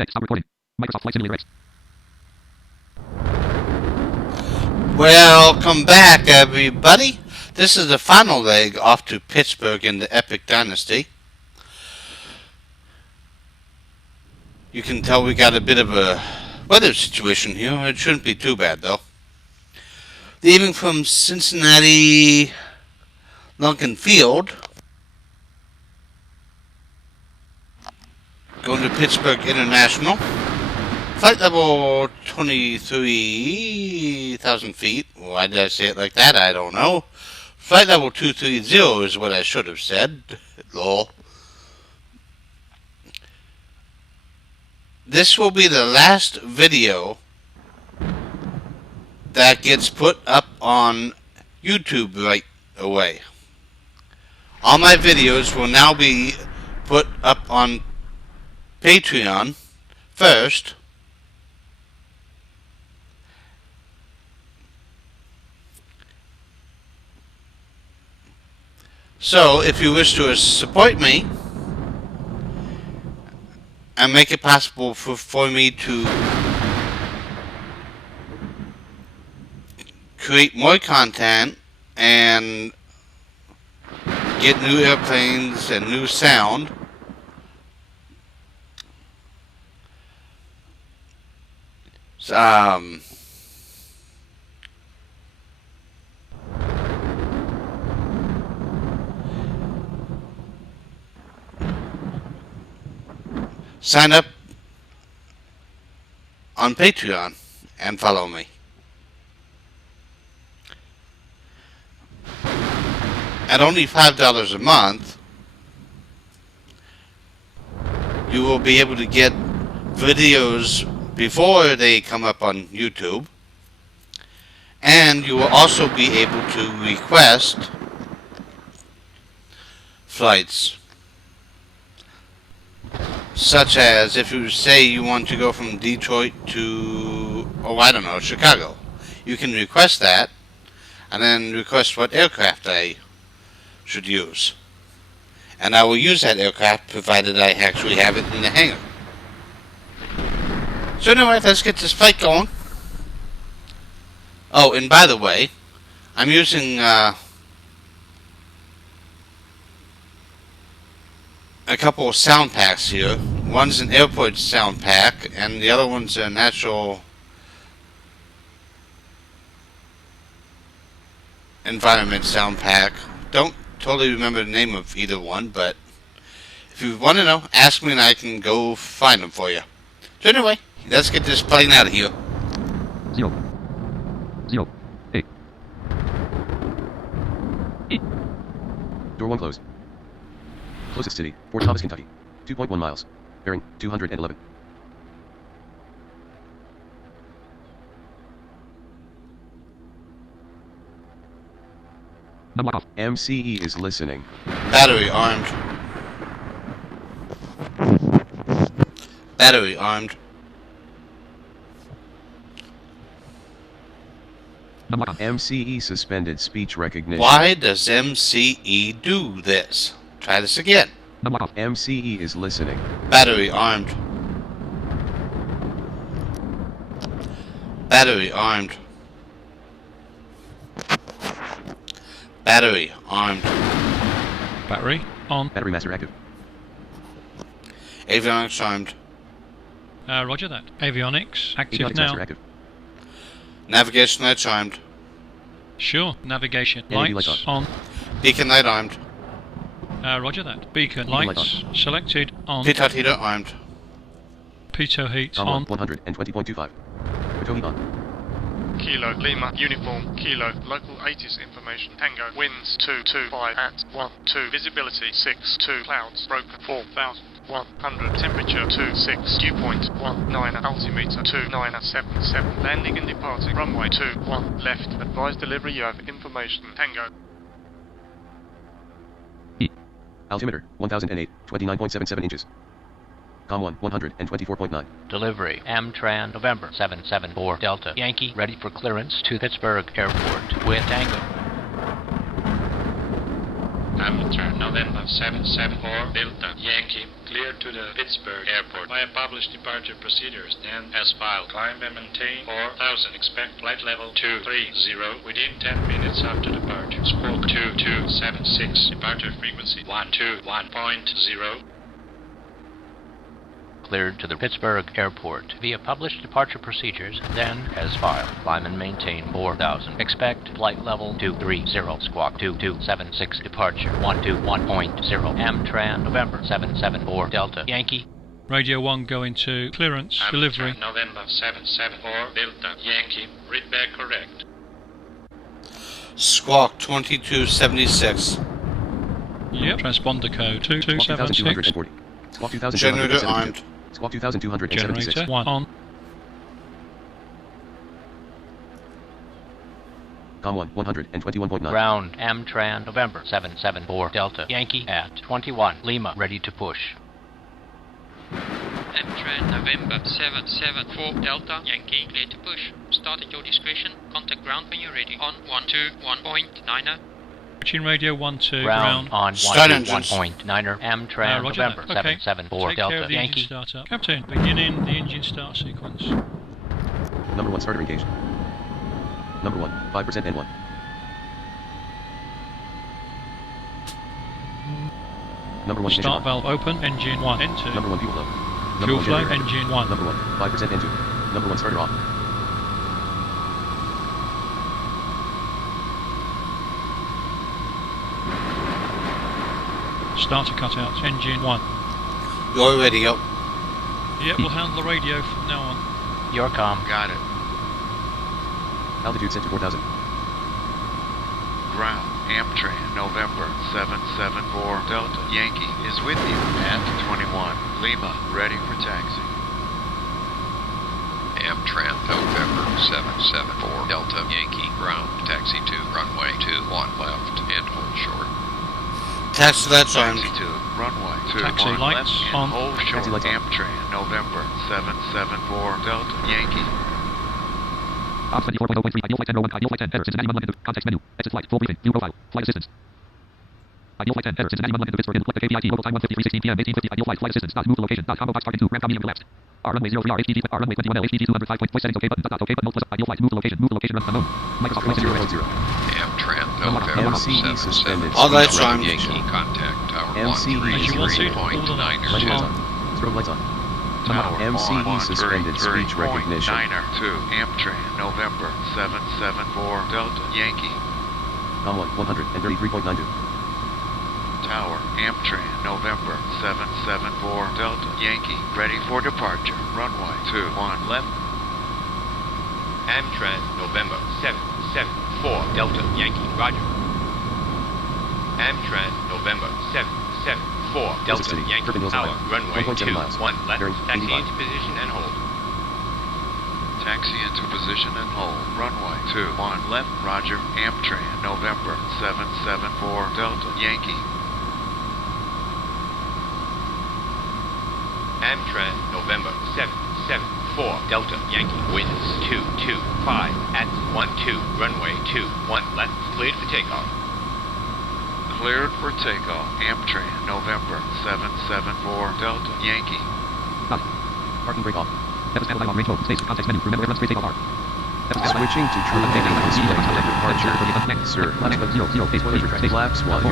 Check. Stop recording. Microsoft Flight Simulator X. Welcome back, everybody. This is the final leg off to Pittsburg in the epic Dynasty. You can tell we got a bit of a weather situation here. It shouldn't be too bad, though. Leaving from Cincinnati Lincoln Field, going to Pittsburg International. Flight level 23,000 feet. Why did I say it like that? I don't know. Flight level 230 is what I should have said. Lol. This will be the last video that gets put up on YouTube right away. All my videos will now be put up on Patreon first. So, if you wish to support me and make it possible for me to create more content and get new airplanes and new sound, sign up on Patreon and follow me. At only $5 a month, you will be able to get videos before they come up on YouTube, and you will also be able to request flights. Such as if you say you want to go from Detroit to, I don't know, Chicago. You can request that, and then request what aircraft I should use. And I will use that aircraft provided I actually have it in the hangar. So anyway, let's get this flight going. Oh, and by the way, I'm using a couple of sound packs here. One's an airport sound pack, and the other one's a natural environment sound pack. Don't totally remember the name of either one, but if you want to know, ask me and I can go find them for you. So anyway, let's get this plane out of here. 0. 0. 8. Door 1 closed. Closest city, Fort Thomas, Kentucky. 2.1 miles. Bearing, 211. Number off. MCE is listening. Battery armed. Battery armed. Number off. MCE suspended speech recognition. Why does MCE do this? Try this again. Number off. MCE is listening. Battery armed. Battery armed. Battery armed. Battery on. Battery master active. Avionics armed. Roger that. Avionics active Avionics now. master active. Navigation lights armed. Sure. Navigation LED lights lights on. Beacon light armed. Roger that. Beacon Beacon light lights selected on. Pitot heater armed. Pitot heat Com on. 120.25. Pitot heat on. Kilo Lima Uniform Kilo Local 80s information Tango winds 225 at 12 visibility 62 clouds broken 4100 temperature 26 dew point 19 altimeter 2977 landing and departing runway 21 left advise delivery you have information Tango Altimeter, 1008, 29.77 inches. Com 1, 124.9. Delivery, Amtran, November 774 Delta Yankee, ready for clearance to Pittsburg Airport with Tango. Amtran, November 774 Delta Yankee, cleared to the Pittsburg airport. Via published departure procedures and as filed. Climb and maintain 4000. Expect flight level 230 within 10 minutes after departure. Squawk 2276. Departure frequency 121.0. Cleared to the Pittsburg airport via published departure procedures, then as filed. Climb and maintain 4000. Expect flight level 230. Squawk 2276. Departure 121.0. Amtran November 774 Delta Yankee. Radio 1 going to clearance, Amtrak delivery. November 774 Delta Yankee. Read back correct. Squawk 2276. Yep. Transponder code Squawk 2276. 2240. Squawk 2272. Generator armed. Squawk 2276. Generator 1 on. Com 1, 121.9. Ground Amtran November 774 Delta Yankee at 21 Lima. Ready to push. Amtrak November 774 Delta Yankee, clear to push. Start at your discretion. Contact ground when you're ready. On 121.90. Reaching radio 12 Ground ground. on Start engines. 121.9er. Amtran Roger November that. Okay. 774 Take care Delta of the engine Yankee. startup. Captain, beginning the engine start sequence. Number 1 starter engaged. Number 1, 5% N1. Number 1 ignition Start on. valve open, engine 1, enter. Number 1 fuel flow. Number Fuel 1 flow, generator. engine 1. Number 1, 5% N2. Number 1 starter off. Starter cut out, engine 1. Your radio. Yep, we'll handle the radio from now on. Your com. Got it. Altitude set to 4000. Ground Amtrak November 774 Delta Yankee is with you at 21 Lima. Ready for taxi. Amtrak November 774 Delta Yankee ground taxi to runway 21 left and hold short. Taxi lights armed. Taxi to runway 21 Taxi lights left and on. hold short. Taxi lights on. Amtrak November 774 Delta Yankee. Ops 24.0.3, ideal flight 10, 01, ideal flight 10, header, Cincinnati, London, context menu, exit flight, full briefing, view profile, flight assistance. Ideal flight 10, header, Cincinnati, London, Pittsburgh, and the KPIT, local time 1:53:16 p.m., 1850, ideal flight assistance, not move to location, not combo box target 2, ramp medium elapsed. R runway 03, R HDD, R runway 21L, HDD 205, voice settings, OK button, dot, OK button, hold plus, ideal flight, move to location, run unknown. Microsoft Flight 0. Amtrak November MCE suspended. All lights ground armed. Yankee contact tower MCE As you will see, all the lights 133.9er. Lights on. on. Strobe lights on. Tower MCE on suspended speech recognition. 9er to Amtrak November 774 Delta Yankee. Com 1, 133.92. Tower Amtrak November 774 Delta Yankee. Ready for departure. Runway 21 left. Amtrak November 774 Delta Yankee, roger. Amtrak November 774 Delta City, Yankee, Turpin Hills, tower, Ohio. runway 1.7 miles. 21 left, Bearing taxi 85. into position and hold. Taxi into position and hold. Runway 21 left. Roger. Amtrak November 774 Delta Yankee. Amtrak November 774 Delta Yankee, winds 225 at 12, runway 21 left, cleared for takeoff. Cleared for takeoff. Amtrak November 774 Delta Yankee. Parking brake off. FS panel line on range mode, space, context menu, remember airline space takeoff R. Switching to true heading display departure. Sir, flaps 1,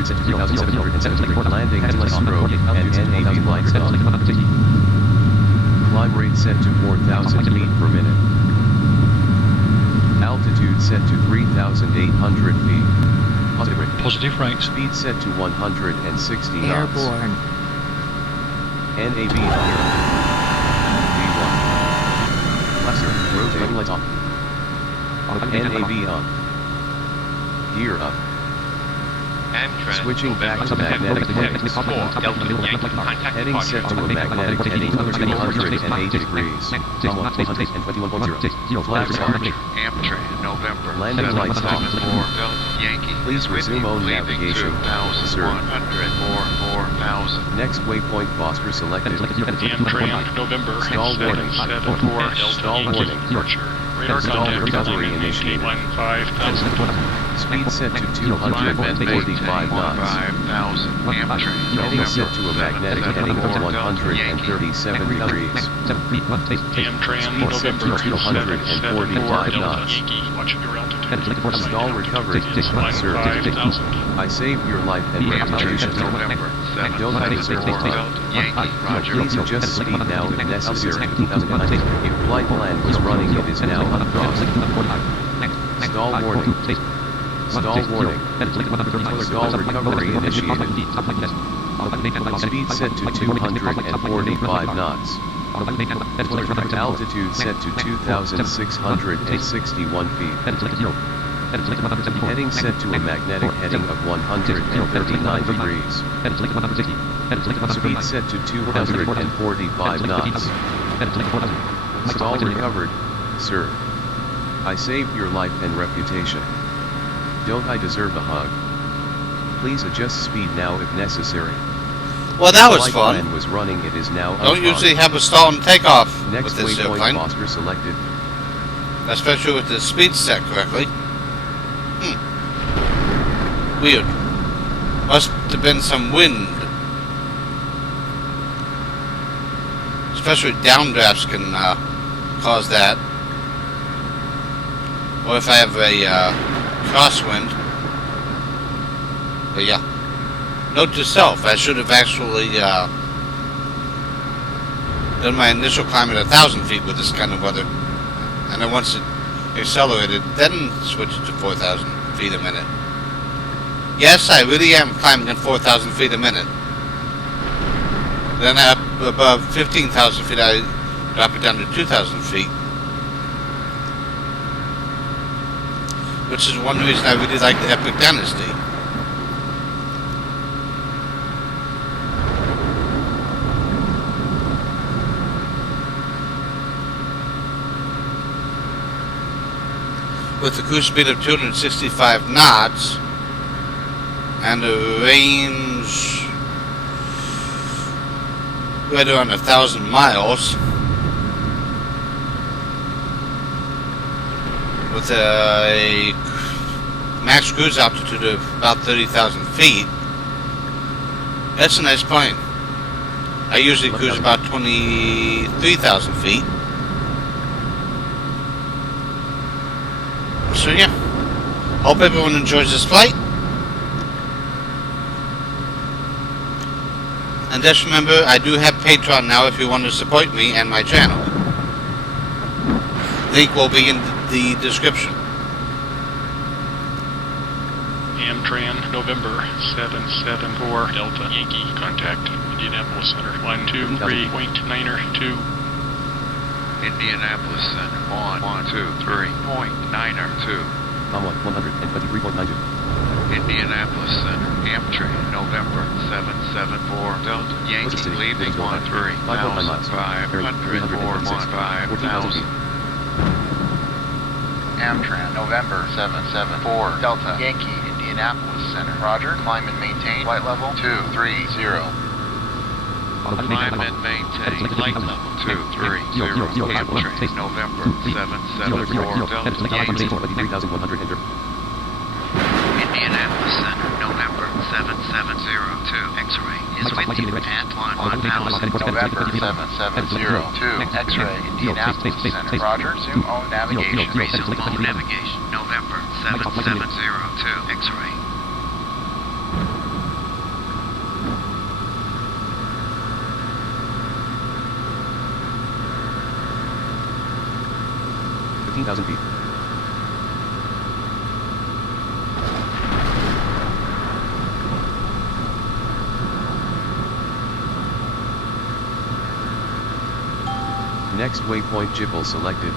landing to stroke, and NAV lights on. Climb rate set to 4,000 feet per minute. Altitude set to 3,800 feet. Positive rate. Positive rate. Speed set to 160 knots. Airborne. NAV on. V1. Left sir, rotate. Running lights off. NAV on. Gear up. Amtrak Switching back November to magnetic 774 Delta Yankee, contact Heading departure. set to a magnetic heading of 208 degrees. Almost 121.0. Flaps arch. Amtrak November Landing lights off. 774 Delta Yankee. Please resume own navigation, sir. 4,000. Next waypoint Foster selected. Amtrak November Stall warning. 774 Stall Delta warning. Yankee. Departure. Radar Stall contact recovery incoming. initiated. 5,000. Speed set to 245 knots. 5,000 Amtrak. Heading set to a magnetic heading of 137 degrees. Amtrak, Speed set to November 245 knots. Yankee, watch your altitude. Stall recovered, sir. I saved your life and reputation. November Don't I deserve 774 it? Delta Yankee. Roger. Please adjust speed now if necessary. If flight plan was running, it is now uncrossed. Stall warning. Stall warning. Stall recovery initiated. Speed set to 245 knots. Altitude set to 2,661 feet. Heading set to a magnetic heading of 139 degrees. Speed set to 245 knots. Stall recovered, sir. I saved your life and reputation. Don't I deserve a hug? Please adjust speed now if necessary. Well, that was Flight fun. plan was running, it is now Don't uncrossed. usually have a stall and takeoff Next with this waypoint airplane, Foster selected. especially with the speed set correctly. Weird. Must have been some wind. Especially downdrafts can cause that. Or if I have a crosswind. But yeah. Note to self, I should have actually done my initial climb at 1,000 feet with this kind of weather. And then once it accelerated, then switched to 4,000 feet a minute. Yes, I really am climbing at 4,000 feet a minute. Then up above 15,000 feet, I drop it down to 2,000 feet. Which is one reason I really like the Epic Dynasty. With the cruise speed of 265 knots and a range right around 1,000 miles, with a max cruise altitude of about 30,000 feet, that's a nice plane. I usually cruise about 23,000 feet. So yeah, hope everyone enjoys this flight. And just remember, I do have Patreon now if you want to support me and my channel. Link will be in the description. Amtrak, November 774 Delta Yankee, contact Indianapolis Center 123.9er2. Indianapolis Center on 123.9er2. I'm on 123.92. Indianapolis Center, Amtrak, November 774 Delta Yankee, leaving on 3,504.5,000. Amtrak, November 774 Delta Yankee, Indianapolis Center. Roger, climb and maintain flight level 230. Climb and maintain flight level 230. Amtrak, November 774 Delta Yankee. 3,100 Indianapolis Center, November 7702. X-ray is with you at 1,000. November 7702. X-ray, Indianapolis Center. Roger, zoom on navigation. Resume on navigation. November 7702. X-ray. feet. Next waypoint Jipple selected.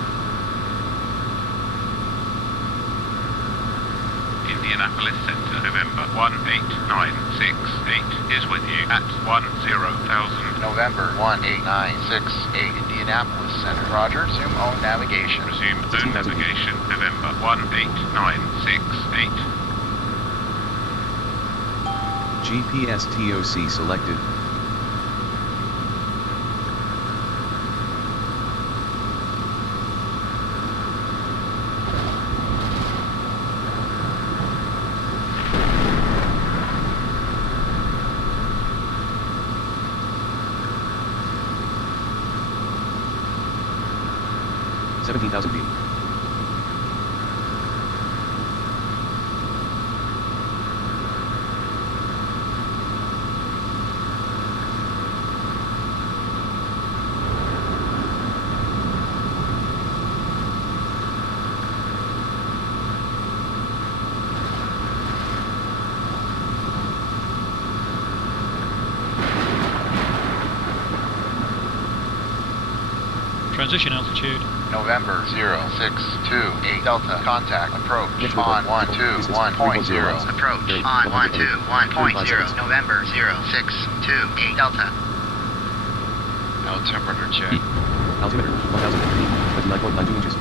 Indianapolis Center, November 18968 is with you at 10,000. November 18968, Indianapolis Center. Roger, zoom on navigation. Resume zone navigation, November 18968. GPS TOC selected. 17,000 feet. Transition altitude. November 0628 Delta, contact, approach on 121.0. Approach on 121.0. November 0628 Delta. Altimeter check. Altimeter 1,029.92 inches.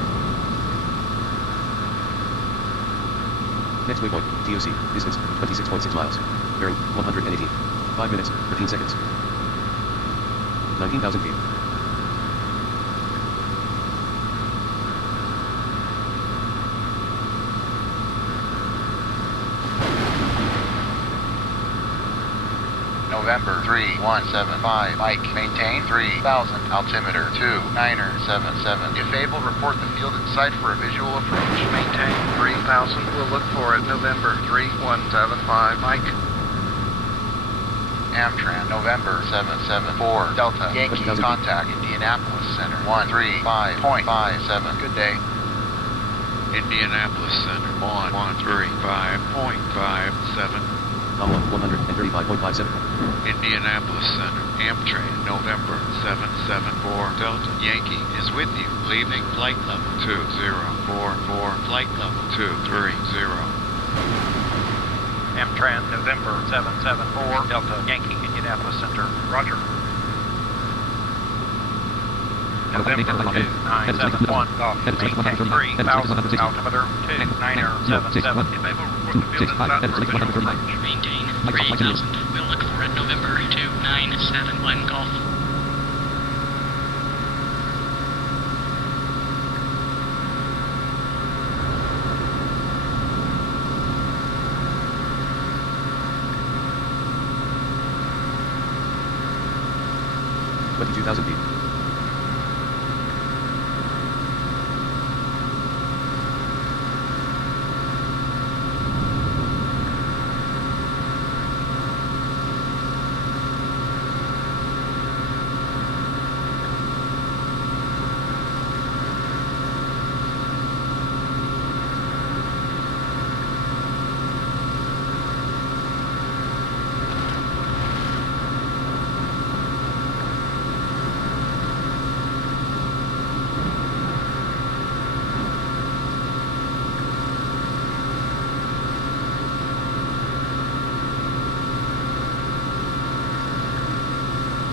Next waypoint, TOC, distance 26.6 miles. Bearing 118. 5 minutes, 13 seconds. 19,000 feet. November 3175 Mike, maintain 3000, altimeter 2977. If able, report the field in sight for a visual approach. Maintain 3000, we'll look for it. November 3175 Mike. Amtrak, November 774 Delta, Yankee, contact Indianapolis Center 135.57. Good day. Indianapolis Center on 135.57. 135.57. Indianapolis Center, Amtrak, November 774 Delta, Yankee is with you, leaving flight level 2044, flight level 230. Amtrak, November 774 Delta, Yankee, Indianapolis Center, roger. November 2971 Golf, maintain 3000, altimeter 2977. If able, report the field in sight for a visual approach. Maintain 3000. We'll look for it. November 2971 Golf. $22,000 feet.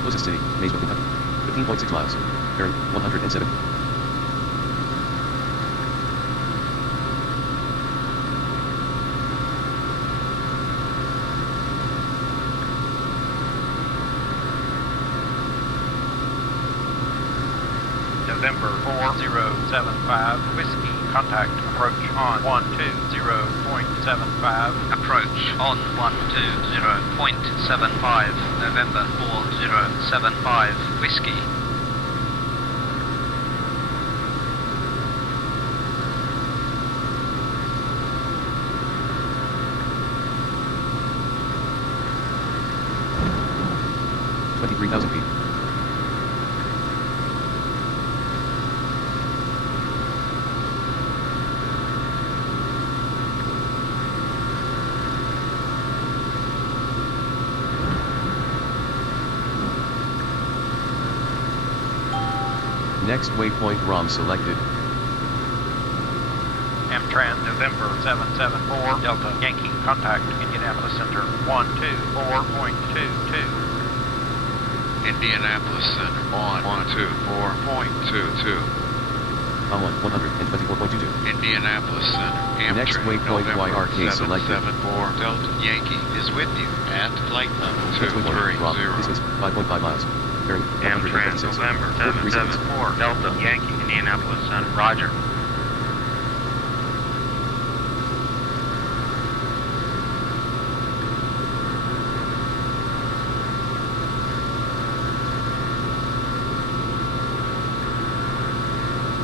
Closest city, Maysville, Kentucky. 15.6 miles. Bearing 107. November 4075 Whiskey, contact, approach on 120.75. Approach on 120.75. November 4075 Whiskey. $23,000 feet. Next waypoint ROM selected. Amtrak, November 774 Delta, Yankee, contact Indianapolis Center 124.22. Indianapolis Center on 124.22. 124.22. Indianapolis Center, Amtrak, Next waypoint November YRK selected. 774 Delta, Yankee is with you at flight level Next waypoint ROM, 230. distance 5.5 miles. Bearing Amtrak, 126. November 43 seconds. 774 Delta, Yankee, Indianapolis Center, roger.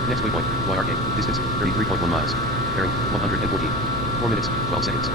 Next waypoint, Y Arcade. Distance, 33.1 miles. Bearing, 114. 4 minutes, 12 seconds.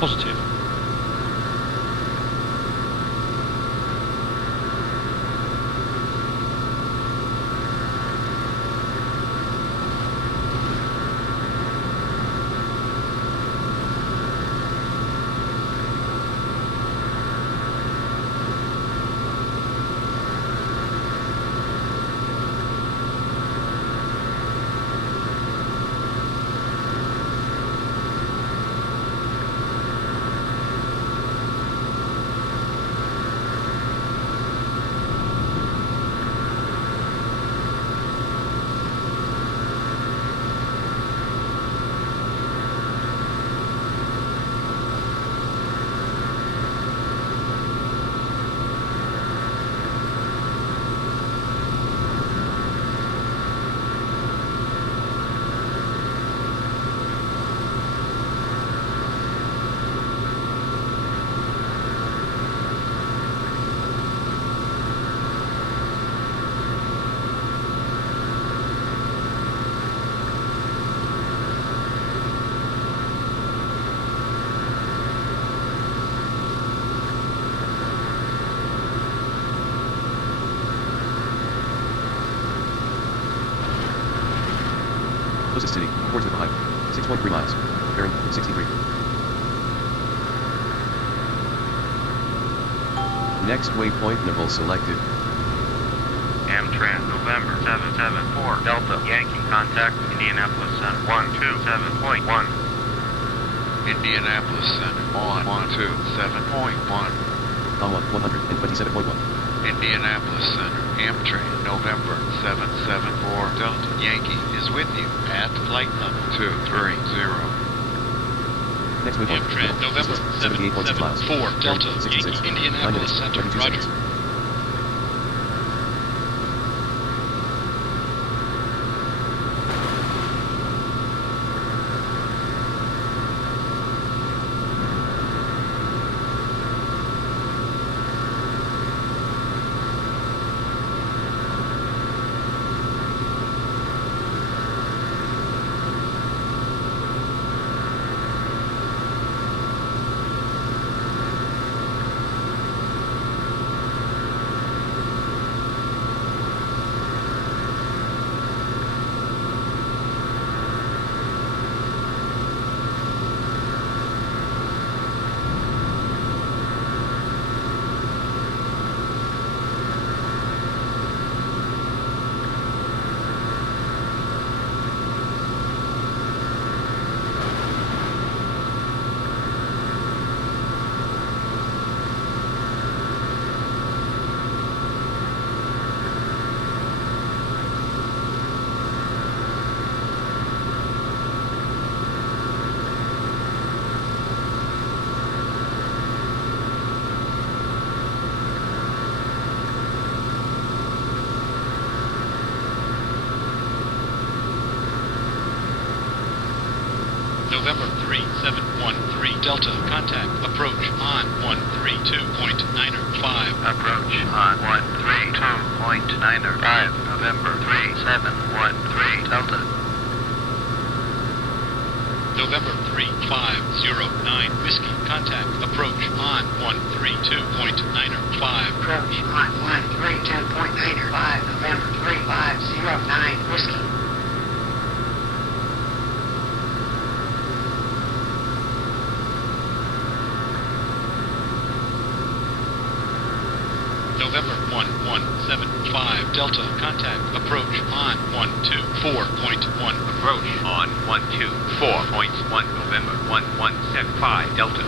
Positive. Closest city, Portsmouth, Ohio. 6.3 miles. Bearing, 63. Next waypoint nibble selected. Amtrak, November 774, Delta, Yankee, contact Indianapolis Center, 127.1. Indianapolis Center on 127.1. Iowa, 127.1. Indianapolis Center, Amtrak, November 774, Delta, Yankee is with you at flight level 230. Next waypoint. Amtrak, November 774, Delta, Yankee, Indianapolis Center, Roger. 3713 Delta, contact, approach on 132.905. Approach on 132.905, November 3713 Delta. November 3509 Whiskey, contact, approach on 132.905. Approach on 132.905, November 3509 Whiskey. November 1175 Delta, contact, approach on 124.1. Approach on 124.1 November 1175 Delta.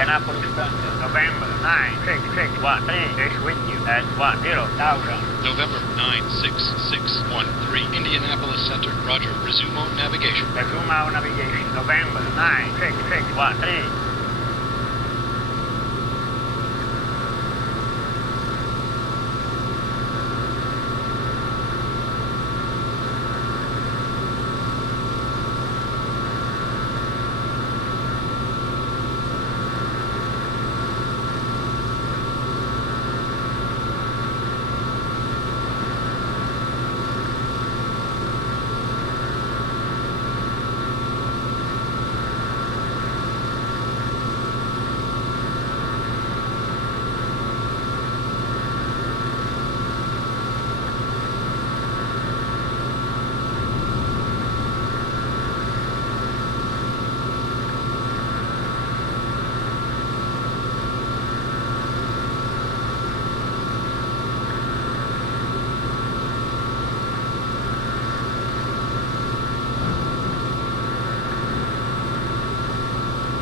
Indianapolis Thunder, November 96613 is with you at 10,000. November 96613 Indianapolis Center, roger, resume on navigation. Resume our navigation, November 96613.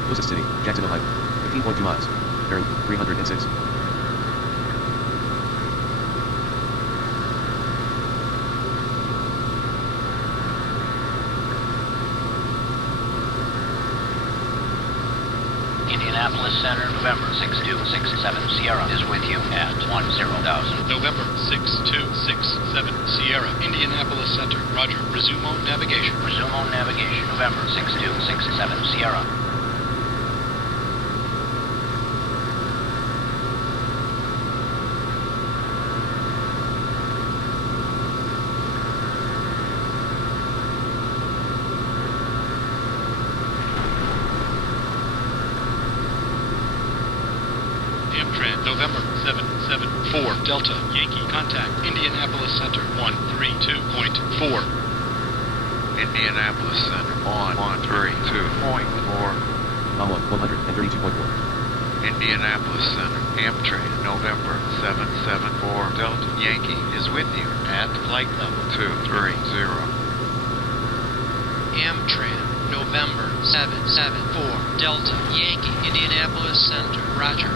Closest city, Jackson, Ohio. 15.2 miles. Bearing 306. Indianapolis Center, November 6267 Sierra is with you at 10,000. November 6267 Sierra, Indianapolis Center, roger, resume on navigation. Resume on navigation, November 6267 Sierra. Amtrak, November 774 Delta, Yankee, contact, Indianapolis Center, 132.4. Indianapolis Center on 132.4. On 132.4. Indianapolis Center, Amtrak, November 774 Delta, Yankee is with you at flight level 230. Amtrak, November 774 Delta, Yankee, Indianapolis Center, roger.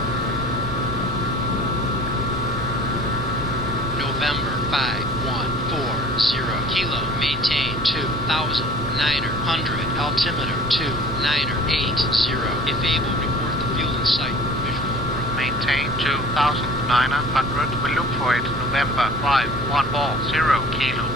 November 5140 Kilo, maintain 2,900, altimeter 2980. If able, report the fuel in sight. Visual approach. Maintain 2,900. We look for it, November 5140 Kilo.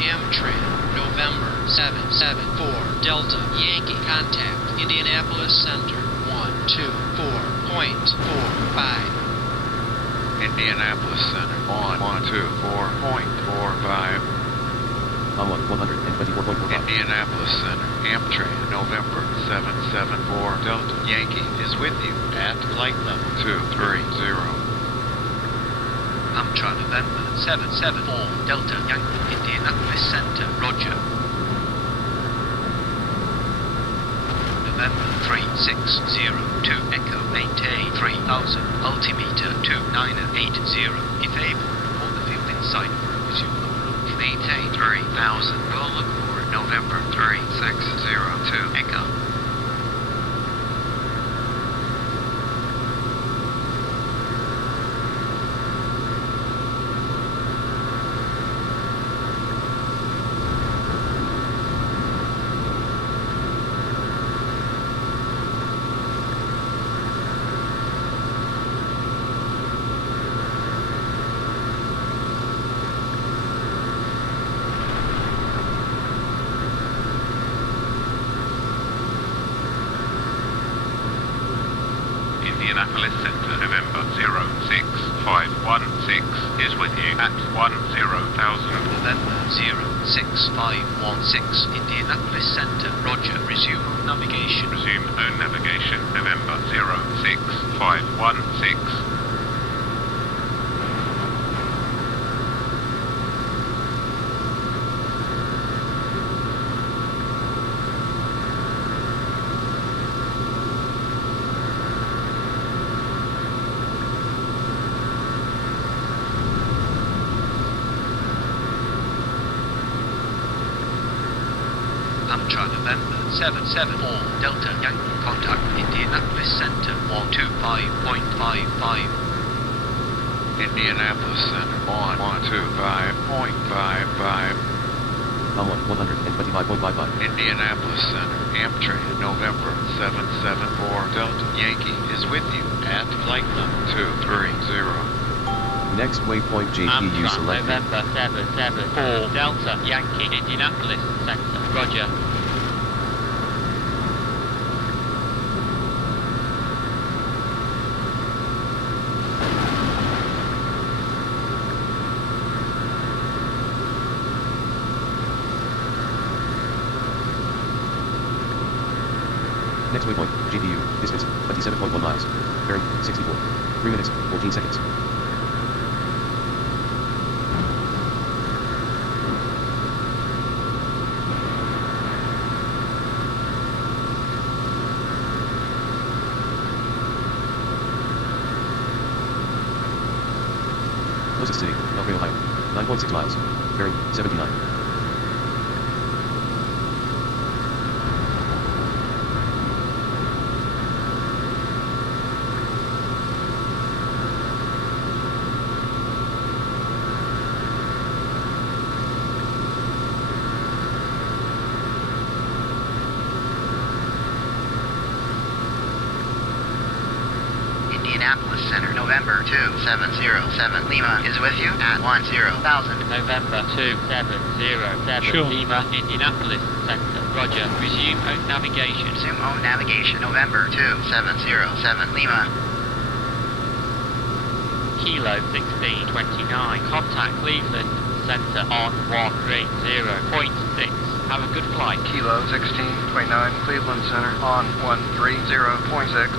Amtrak, November 774 Delta, Yankee, contact, Indianapolis Center, 124.45. Indianapolis Center on 124.45. On 124.45. Indianapolis Center, Amtrak, November 774 Delta Yankee is with you at flight level 230. Amtrak November 774 Delta Yankee, Indianapolis Center, Roger. November 3602 Echo, maintain 3000, altimeter 2980. If able, report the field in sight for a visual approach. Maintain 3000, we'll look for it. November 3602 Echo. Indianapolis Center, November 06516 is with you at 10,000. November 06516 Indianapolis Center, Roger. Resume on navigation. Resume own navigation, November 06516. Amtrak November 774 Delta Yankee, contact Indianapolis Center 125.55. Indianapolis Center on 125.55. On 125.55. Indianapolis Center, Amtrak, November 774 Delta Yankee is with you at flight level 230. Next waypoint JPU Amtrak selected. November 774 Delta Yankee, Indianapolis Center, Roger. Next waypoint, JPU, distance, 27.1 miles. Bearing, 64. 3 minutes, 14 seconds. Closest city, Elgray, Ohio. 9.6 miles. Bearing, 79. Indianapolis Center, November 2707 Lima is with you at 10,000. November 2707 Sure. Lima, Indianapolis Center, Roger. Resume own navigation. Resume own navigation, November 2707 Lima. Kilo 1629. Contact Cleveland Center on 130.6. Have a good flight. Kilo 1629 Cleveland Center on 130.6.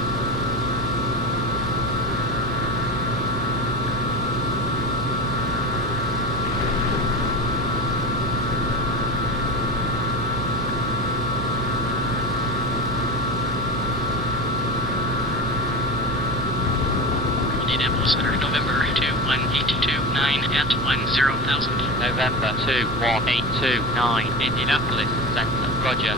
Indianapolis Center, November 21829 at 10,000. November 21829 Indianapolis Center, Roger.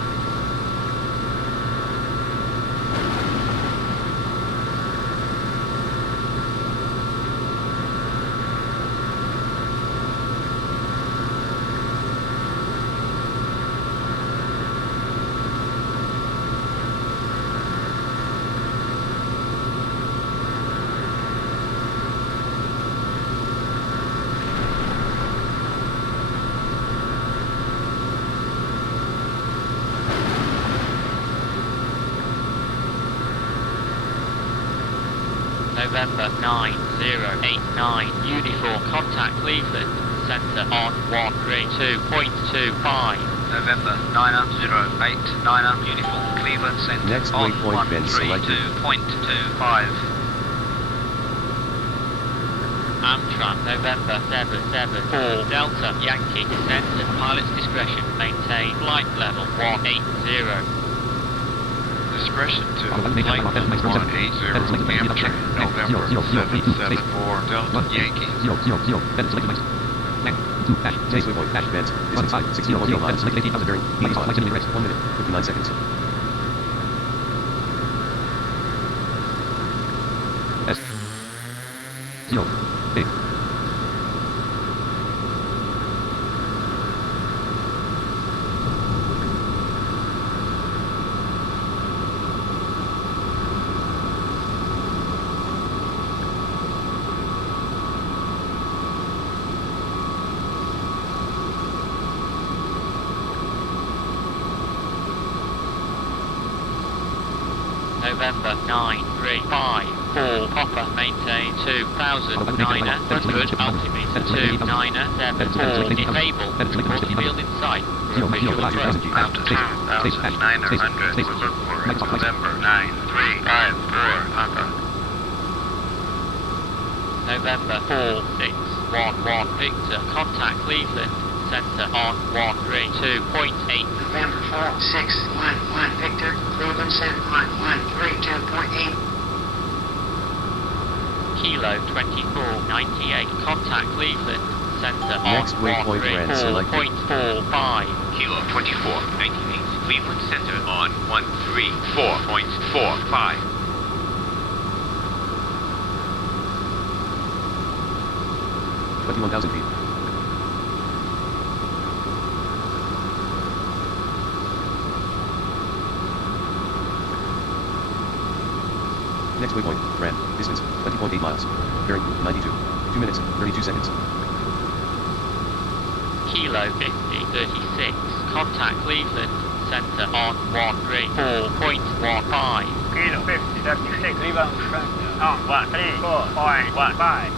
November 9089. Uniform, contact Cleveland Center on 132.25. November 9089. Uniform, Cleveland Center Next on waypoint been selected. 132.25. Amtrak, November 774 Delta Yankee descent at pilot's discretion. Maintain flight level 180. Discretion to flight level 180. Amtrak, November 774 Delta Yankee. Next waypoint, bends, distance, 16.8 miles, 18,000 during, 85, 1 minute, 59 seconds. November 9354 Popper, maintain 2,900 altimeter 2974. Disable, report field in sight. Visual address. Out to 2,900. We look for it. November 9354 Papa. November 4611 Victor, contact Cleveland Center on 132.8. November 4611 Victor, Cleveland Center on 132.8. Kilo 2498, contact Cleveland Center on Next waypoint ran selected. 134.45. Kilo 2498, Cleveland Center on 134.45. 21,000 feet. Next waypoint, ran, distance, 20.8 miles. Bearing, 92. 2 minutes, 32 seconds. Kilo 5036, contact Cleveland Center on 134.15. Kilo 5036, Cleveland Center on 134.15.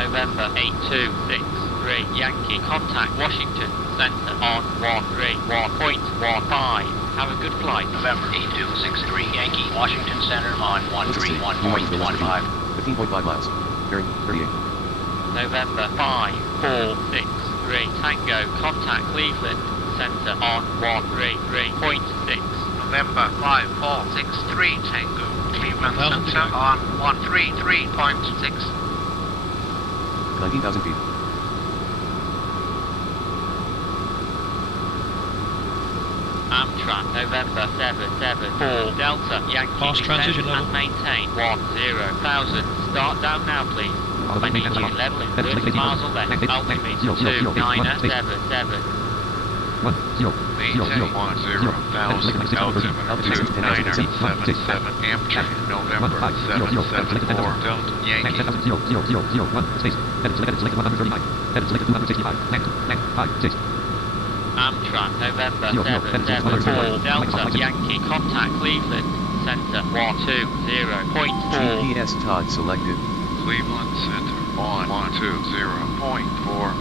November 8263 Yankee, contact Washington Center on 131.15. Have a good flight. November 8263 Yankee, Washington Center on 131.15. 15.5 miles. Bearing, 38. November 5463 Tango, contact Cleveland Center on 133.6. November 5463 Tango, Cleveland Center on 133.6. 19,000 feet. Amtrak, November 774 Delta Yankee, Fast transition descend level. and maintain 10,000. Start down now, please. I need you level in 30 miles or less. Altimeter 2977. Maintain 10,000 altimeter 2977 Amtrak, November 774 Delta Yankee. Amtrak, November 774 Delta Yankee, contact Cleveland Center 120.4. GPS Todd selected. Cleveland Center on 120.4.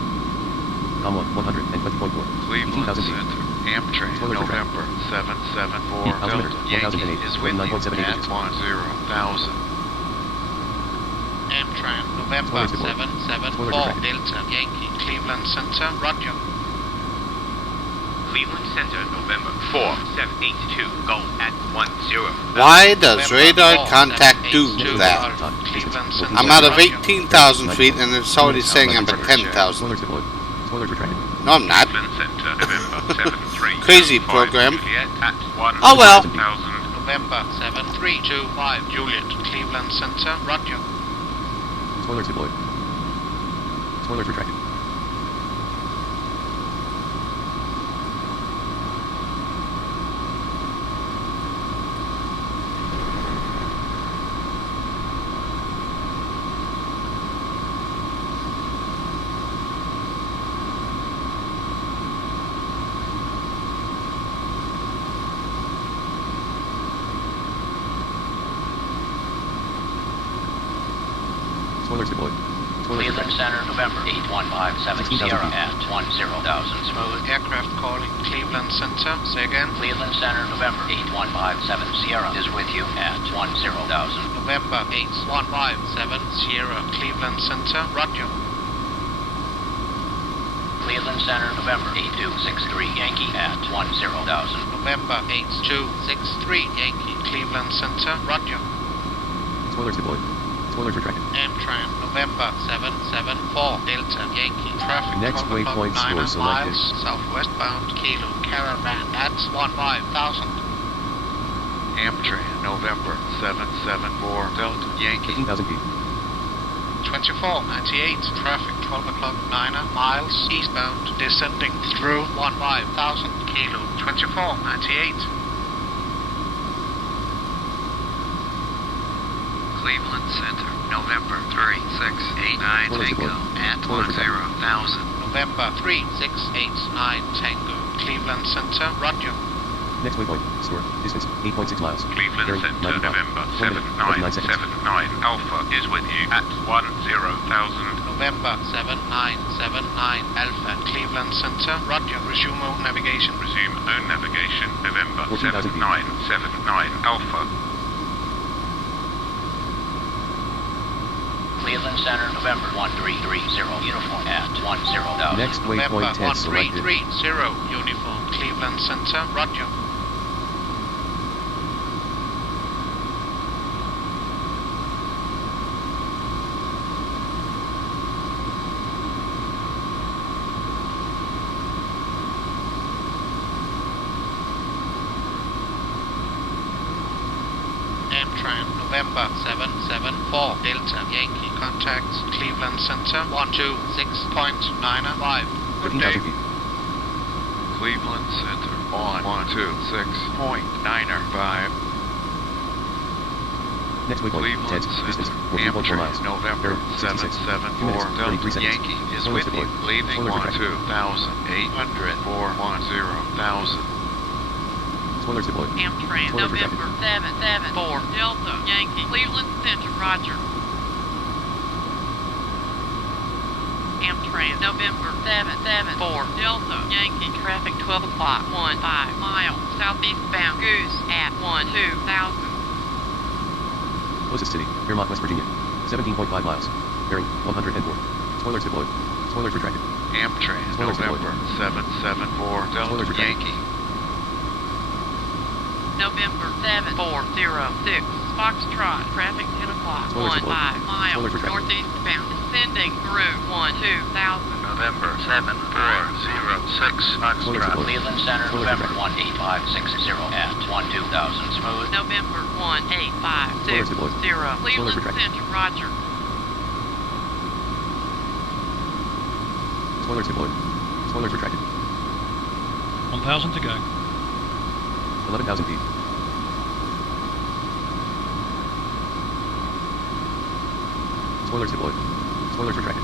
120.4. Cleveland 18,000 feet. Center, Amtrak, November 774 Delta Yankee is with you at 10,000. Amtrak, November 774 Delta Yankee, Cleveland Center, Roger. Cleveland Center, November 4782, go at 10. Why does radar contact do that? I'm out of 18,000 feet and it's already saying I'm at 10,000. Spoilers deployed. Spoilers retracted. No, I'm not. Cleveland Center, November 73. Crazy program. Juliet at 1,000. Oh well. November 7325 Juliet, Cleveland Center, Roger. Spoilers deployed. Spoilers retracted. Spoilers deployed. Spoilers Cleveland Center, November 8157 Sierra at 10,000 smooth. Aircraft calling Cleveland Center. Say again. Cleveland Center, November 8157 Sierra is with you at 10,000. November 8157 Sierra, Cleveland Center. Roger. Cleveland Center, November 8263 Yankee at 10,000. November 8263 Yankee, Cleveland Center. Roger. Spoilers deployed. Spoilers retracted. Amtrak, November 774 Delta Yankee. Traffic Next 12 o'clock, waypoint 9 score selected. miles southwestbound. Kilo Caravan at 15,000. Amtrak, November 774 Delta Yankee. 15,000 feet. 2498 traffic 12 o'clock 9 miles eastbound descending through 15,000 Kilo 2498. Cleveland Center, November 3689 Tango at 10,000. November 3689 Tango, Cleveland Center, Roger. Next waypoint, score, distance, 8.6 miles. Cleveland Bearing, Center, 95. November 1 minute, 49 seconds. 7979 Alpha is with you at 10,000. November 7979 Alpha, Cleveland Center, Roger. Resume own navigation. Resume own navigation, November 14,000 feet. 7979 Alpha. Cleveland Center, November 1330 Uniform at 10,000. Next November waypoint 10 selected. 1330 Uniform, Cleveland Center, Roger. Amtrak, November 774 Delta Yankee. Contact Cleveland Center 126.95. Good 15,000 day. feet. Cleveland Center on 126.95. Next waypoint, Cleveland 10, Center, distance, 14.4 miles. Amtrak, November Bearing, 66. 774 2 minutes, 33 Delta seconds. Yankee is Spoilers with you, deployed. leaving Spoilers retracted. 12,800 for 10,000. Spoilers deployed. Amtrak, Spoilers November 774 Delta Yankee, Cleveland Center, Roger. Amtrak, November 774 Delta Yankee, traffic 12 o'clock, 15 miles southeastbound, Goose at 12,000. Closest city, Fairmont, West Virginia. 17.5 miles. Bearing, 104. Spoilers deployed. Spoilers retracted. Amtrak, Spoilers deployed. November 774 Spoilers Delta retracted. Yankee. November 7406 Foxtrot, traffic 10 o'clock, Spoilers 15 deployed. miles Spoilers retracted. northeastbound, descending through 12,000. November 7406 Spoilers Foxtrot. deployed. Cleveland Center, Spoilers November retracted. 18560 at 12,000 smooth. November Spoilers deployed. 18560 Cleveland retracted. Center, Roger. Spoilers deployed. Spoilers retracted. 1,000 to go. 11,000 feet. Spoilers deployed. Spoilers retracted.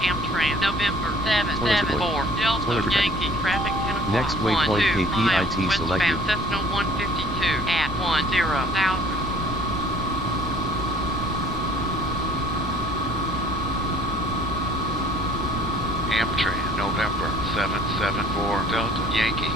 Amtrak, November 774 Delta Spoilers retracted. Yankee, traffic 10 o'clock, Next waypoint 12 miles KPIT selected. westbound, Cessna 152 at 10,000. Amtrak, November 774 Delta Yankee.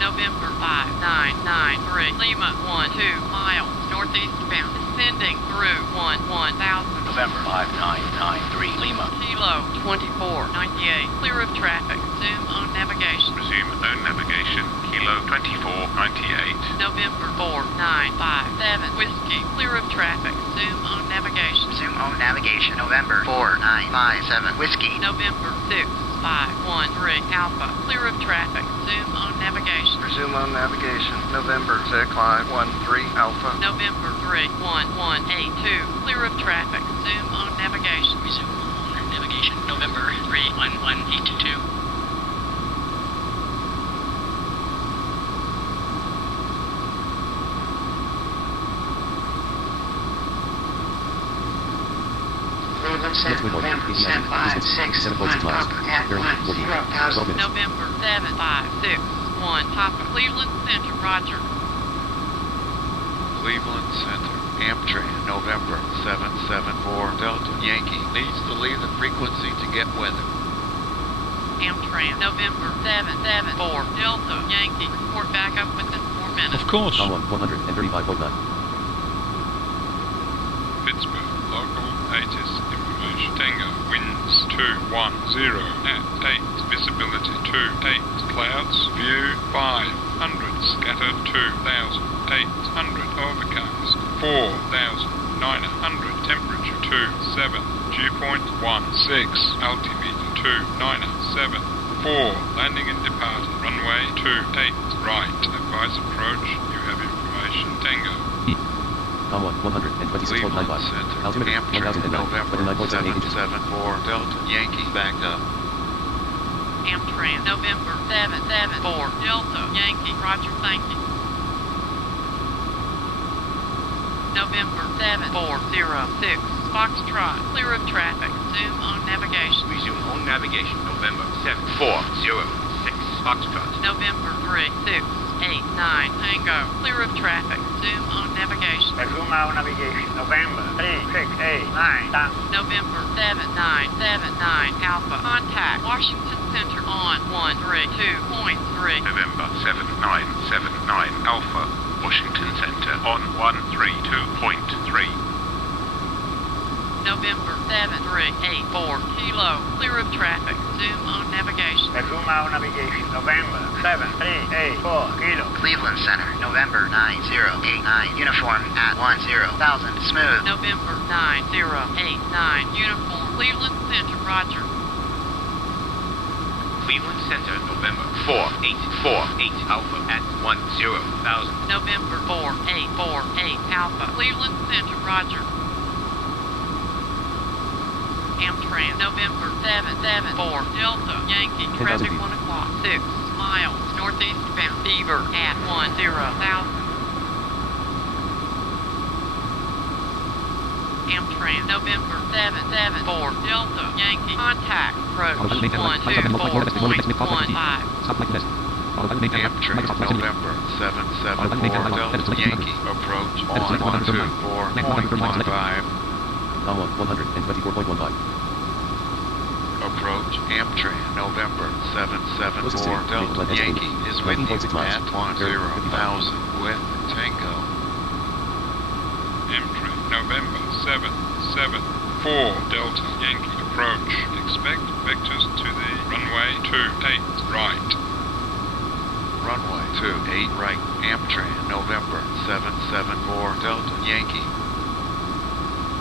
November 5993 Lima 12 miles northeastbound, descending through 11,000. November 5993 Lima. Kilo 2498, clear of traffic, zoom on navigation. Resume own navigation, Kilo 2498. November 4957 Whiskey, clear of traffic, zoom on navigation. Zoom on navigation, November 4957 Whiskey. November 6513 Alpha, clear of traffic, zoom on navigation. Resume on navigation, November 6513 Alpha. November 31182, clear of traffic, zoom on navigation. Resume on navigation, November 31182. Cleveland Next Center, waypoint November KPIT. Distance, 7.6 7561 miles. Papa at Bearing, 14. 10,000. 12 minutes. November 7561 1 Papa. Cleveland Center, roger. Cleveland Center, Amtrak, November 774 Delta Yankee needs to leave the frequency to get weather. Amtrak, November 774 Delta Yankee. Report back up within 4 minutes. Of course. 135.9. Pittsburg, local 80s information. Tango, winds 210 at 8, visibility 28, clouds, view 500, scattered 2,800, overcast 4,900, temperature 27, dew point 16, altimeter 297, 4, landing and departing, runway 28, right, advise approach, you have information, Tango. 126.95. Center, Altimeter Amtrak, 1009. November 9.78 inches. 774 Delta Yankee backed up. Amtrak, November 774 Delta Yankee, roger, thank you. November 7406 Foxtrot, clear of traffic, zoom on navigation. Resume on navigation. November 7406 Foxtrot. November 3689 Tango, clear of traffic, zoom on navigation. Resume on navigation. November 3689 Tango. November 7979 Alpha, contact Washington Center on 132.3. November 7979 Alpha, Washington Center on 132.3. November 7384 Kilo, clear of traffic, zoom on navigation. Resume on navigation. November 7384 Kilo. Cleveland Center, November 9089. Uniform at 10,000. Smooth. November 9089 Uniform, Cleveland Center, roger. Cleveland Center, November 4848 Alpha at 10,000. November 4848 Alpha, Cleveland Center, roger. Amtrak, November 774 Delta Yankee, traffic 1 o'clock, 6 miles, northeast bound, Beaver at 10,000. Amtrak, November 774 Delta Yankee, contact, approach 124.15. Amtrak, November 774 Delta Yankee, approach on 124.15. 124.15. Approach Amtrak, November 774 Delta Yankee is with you at 10,000 with Tango. Amtrak, November 774 Delta Yankee, approach. Expect vectors to the runway 28 right. Runway 28 right. Amtrak, November 774 Delta Yankee.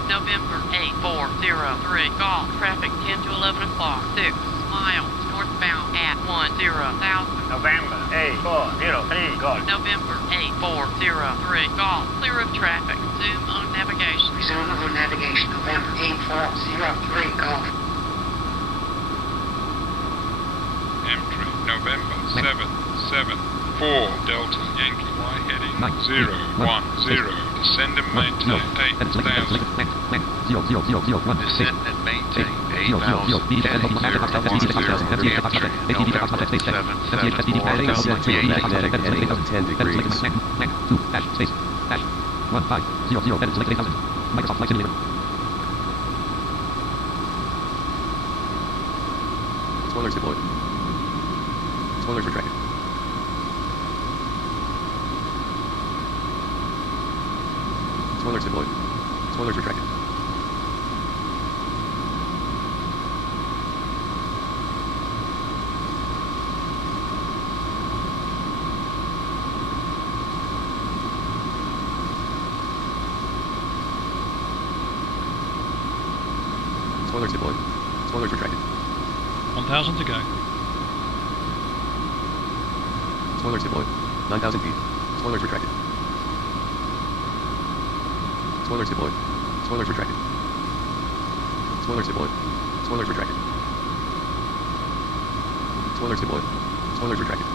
November 8403 Golf, traffic 10 to 11 o'clock, 6 miles, northbound at 10,000. November 8403 Golf. November 8403 Golf, clear of traffic, zoom on navigation. Resume on navigation. November 8403 Golf. Amtrak, November 774 Delta Yankee, fly heading 010. Descend and maintain 8,000. Descend and maintain 8,000. Heading 010. Amtrak, November 774 Set to a magnetic heading of 10 degrees. Microsoft Flight Simulator. Spoilers deployed. Spoilers retracted. Spoilers deployed. Spoilers retracted. Spoilers deployed. Spoilers retracted. 1,000 to go. Spoilers deployed. 9,000 feet. Spoilers retracted. Spoilers deployed. Spoilers retracted. Spoilers deployed. Spoilers retracted. Spoilers deployed. Spoilers retracted.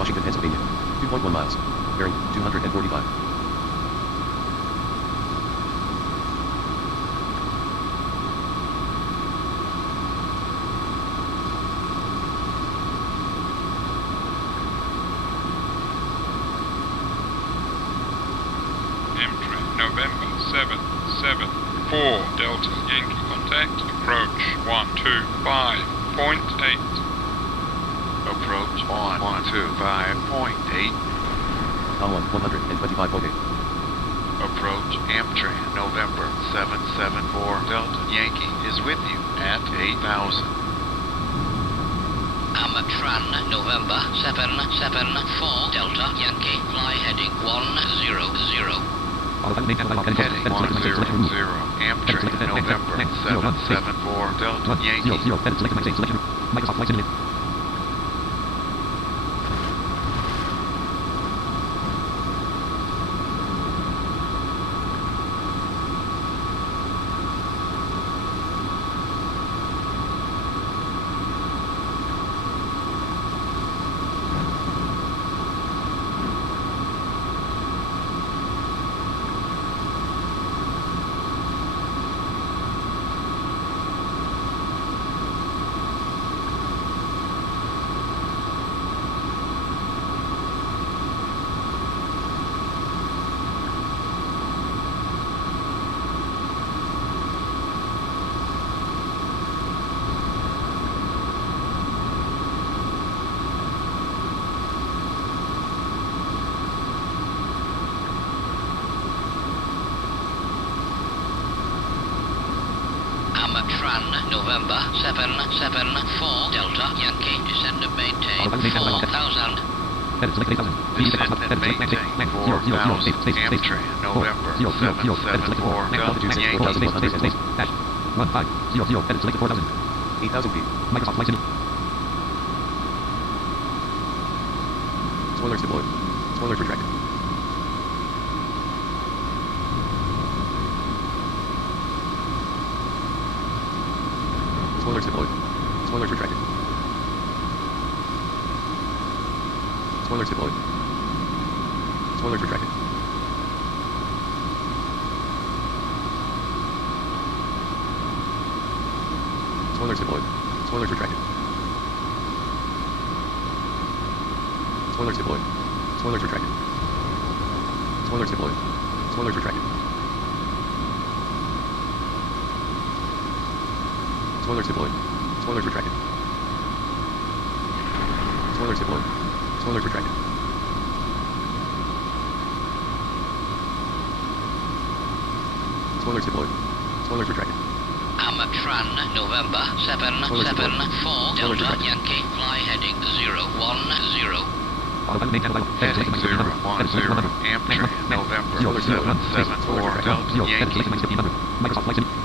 Washington, Pennsylvania. 2.1 miles. Bearing 245. Amtrak, November 774 Delta Yankee contact, approach 125.8. Approach on 125.8. On 125.8. Approach Amtrak, November 774 Delta Yankee is with you at 8,000. Amatran, November 774 Delta Yankee, fly heading 100. Heading 100. Amtrak, November 774 Delta Yankee. Microsoft Flight Simulator. Amatran, November 774 Delta Yankee, descend and maintain 4,000. Descend and maintain 4,000. Amtrak, November 774 Delta Yankee. 1500, edit selected 4000. 8,000 feet. Microsoft Flight Simulator. Spoilers deployed. Spoilers retracted. Spoilers deployed. Spoilers retracted. Spoilers deployed. Spoilers retracted. Spoilers deployed. Spoilers retracted. Spoilers deployed. Spoilers retracted. Spoilers deployed. Spoilers retracted. Spoilers deployed. Spoilers retracted. Spoilers deployed. Spoilers retracted. Spoilers deployed. Spoilers retracted. Amatran, November 774 Delta Yankee, fly heading 010. Heading 010. Amtrak, November 774 Delta Yankee. Microsoft Flight Simulator.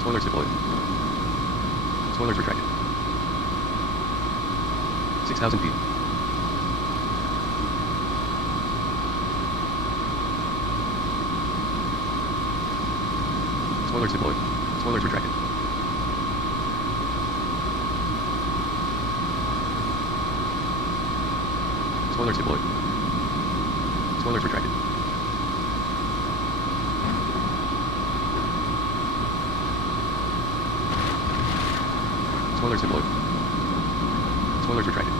Spoilers deployed. Spoilers retracted. 6,000 feet. Spoilers deployed. Spoilers retracted. Spoilers deployed. Spoilers retracted. Spoilers deployed. Spoilers retracted.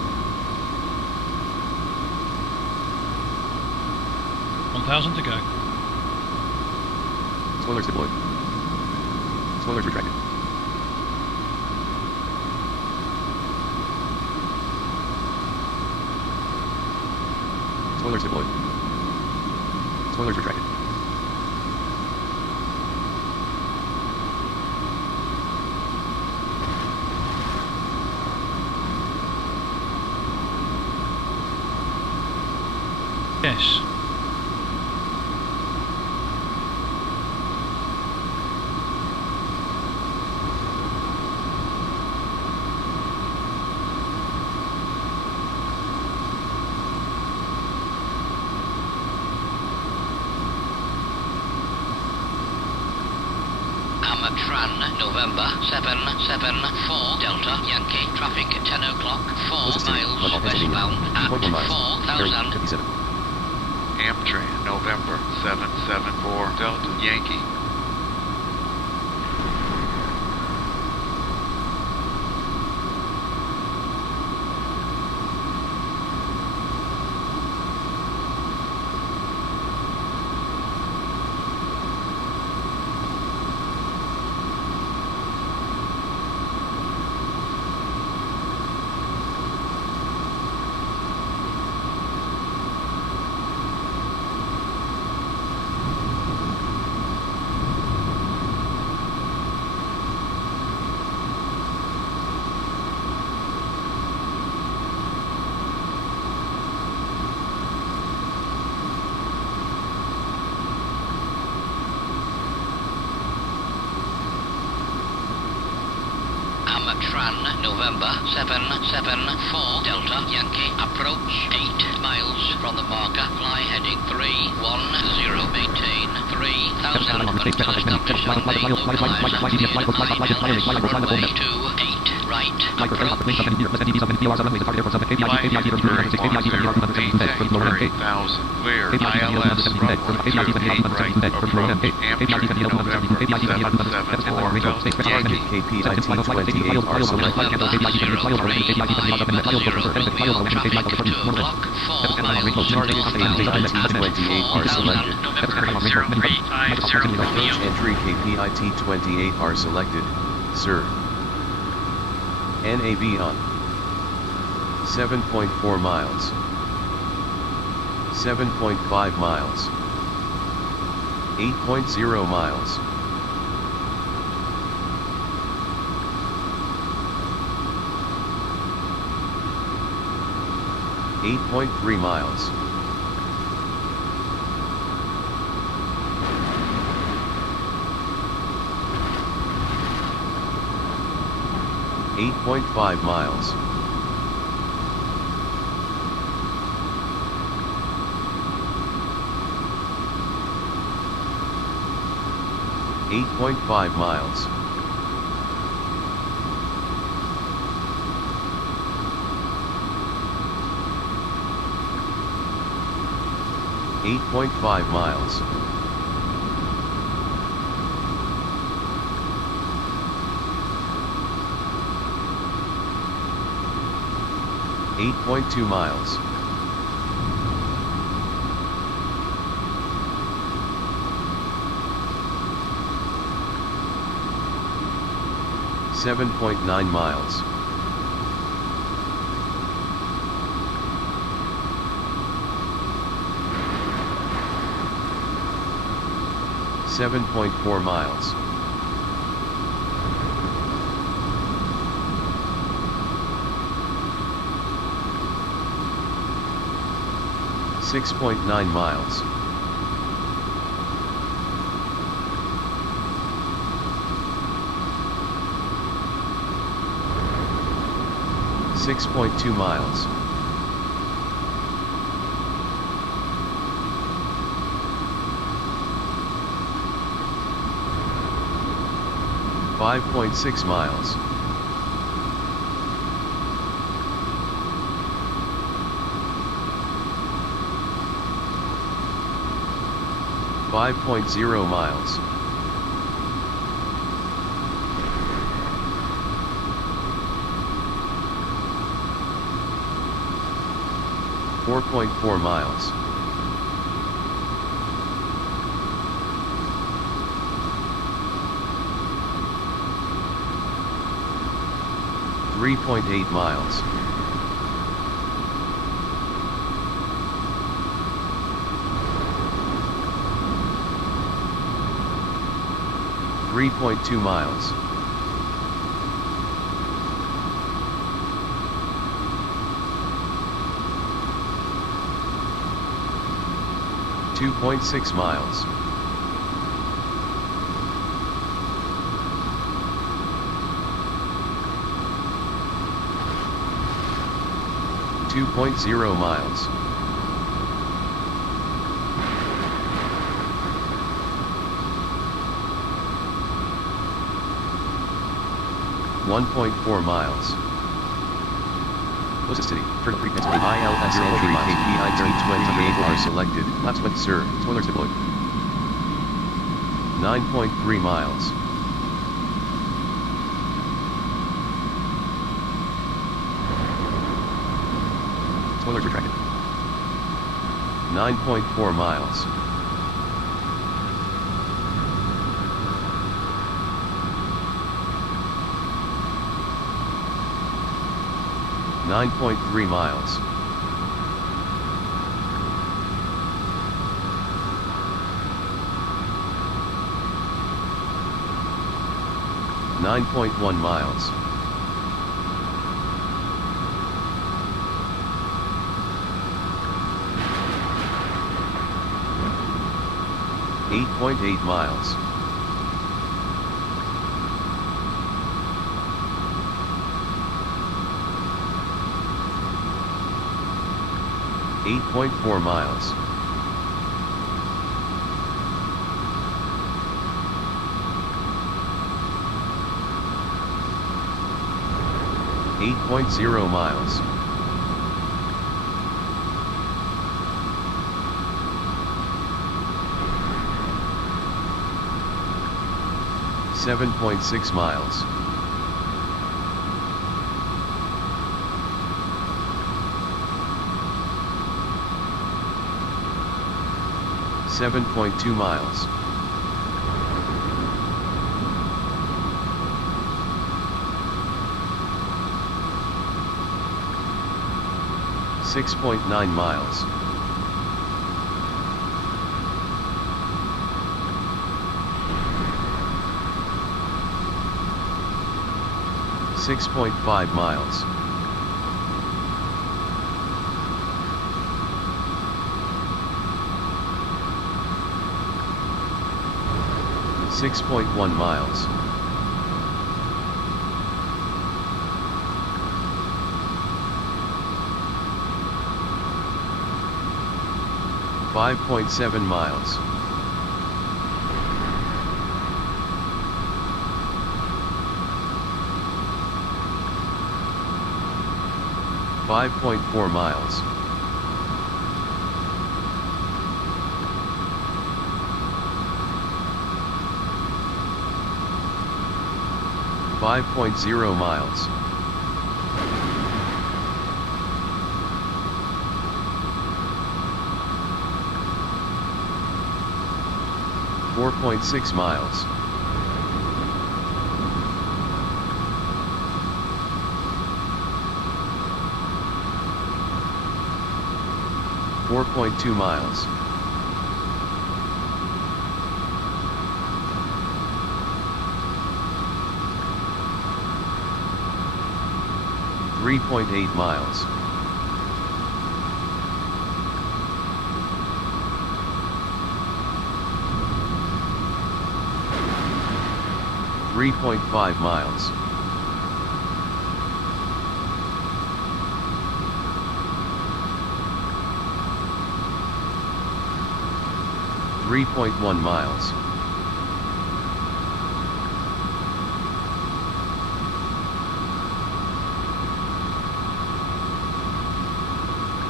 1,000 to go. Spoilers deployed. Spoilers retracted. Spoilers deployed. Spoilers retracted. Yes. Amatran, November 774 Delta Yankee. Traffic 10 o'clock, 4 miles westbound at 4,000. Amtrak, November 774 Delta Yankee. Amatran, November 774 Delta Yankee. Approach 8 miles from the marker. Fly heading 310. Maintain 3,000 until established on the localized runway 28 right. Approach. 3000. Clear. ILS runway 28 right. Approach. Amtrak, November 774 Delta Yankee. KPIT 28 are selected. Entry KPIT 28 are selected, sir. NAV on 7.4 miles, 7.5 miles, 8.0 miles, 8.3 miles, 8.5 miles, 8.5 miles, 8.5 miles, 8.2 miles, 7.9 miles, 7.4 miles, 6.9 miles, 6.2 miles, 5.6 miles, 5.0 miles, 4.4 miles, 3.8 miles, 3.2 miles, 2.6 miles, 2.0 miles, 2.0 1.4 miles. Closest city, turn up Pittsburg. ILS entry KPIT 28 are selected. Laps went, sir. Spoilers deployed. 9.3 miles. Spoilers retracted. 9.4 miles. Nine 9.3 miles. Nine 9.1 miles. Eight 8.8 miles. 8.4 miles. 8.0 miles. 7.6 miles. 7.2 miles. 6.9 miles. 6.5 miles. 6.1 miles. 5.7 miles. 5.4 miles. 5.0 miles. 4.6 miles. 4.2 miles. 3.8 miles. 3.5 miles. 3.1 miles.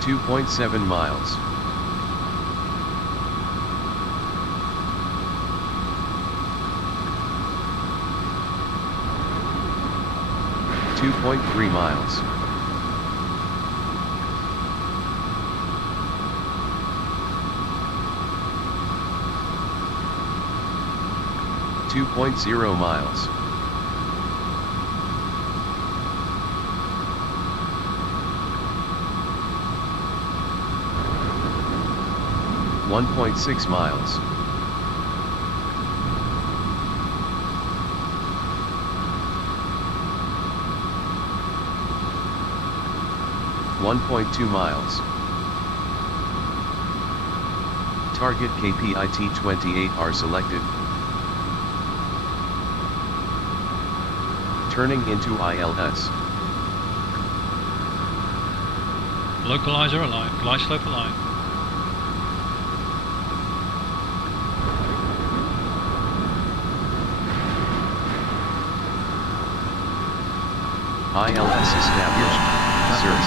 2.7 miles. 2.3 miles. 2.0 miles. 1.6 miles. 1.2 miles. Target KPIT 28 are selected. Turning into ILS. Localizer alive. Glide slope alive. ILS established. Service.